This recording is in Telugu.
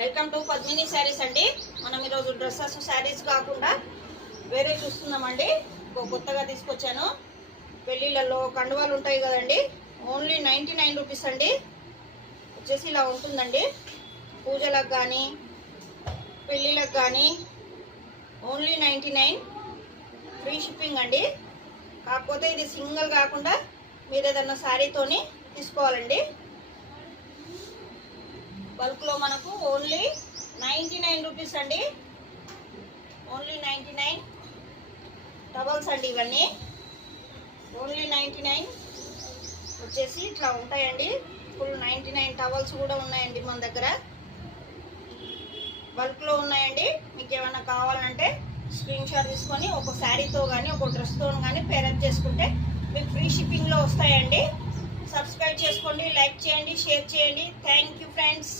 వెల్కమ్ టు పద్మిని శారీస్ అండి. మనం ఈరోజు డ్రెస్సెస్ శారీస్ కాకుండా వేరే చూస్తున్నామండి. కొత్తగా తీసుకొచ్చాను. పెళ్ళిళ్ళలో కండువాలు ఉంటాయి కదండి, ఓన్లీ 99 రూపీస్ అండి. వచ్చేసి ఇలా ఉంటుందండి. పూజలకు కానీ పెళ్ళిళ్ళకు కానీ ఓన్లీ 99, ఫ్రీ షిప్పింగ్ అండి. కాకపోతే ఇది సింగిల్ కాకుండా మీరు ఏదన్నా శారీతోని తీసుకోవాలండి. బల్క్లో మనకు ఓన్లీ 99 రూపీస్ అండి. ఓన్లీ 99 టవల్స్ అండి. ఇవన్నీ ఓన్లీ 99 వచ్చేసి ఇట్లా ఉంటాయండి. ఫుల్ 99 టవల్స్ కూడా ఉన్నాయండి మన దగ్గర. బల్క్లో ఉన్నాయండి. మీకు ఏమైనా కావాలంటే స్క్రీన్ షాట్ తీసుకొని ఒక శారీతో కానీ ఒక డ్రెస్తో కానీ పేరప్ చేసుకుంటే మీకు ఫ్రీ షిప్పింగ్లో వస్తాయండి. సబ్స్క్రైబ్ చేసుకోండి, లైక్ చేయండి, షేర్ చేయండి. Thank you friends.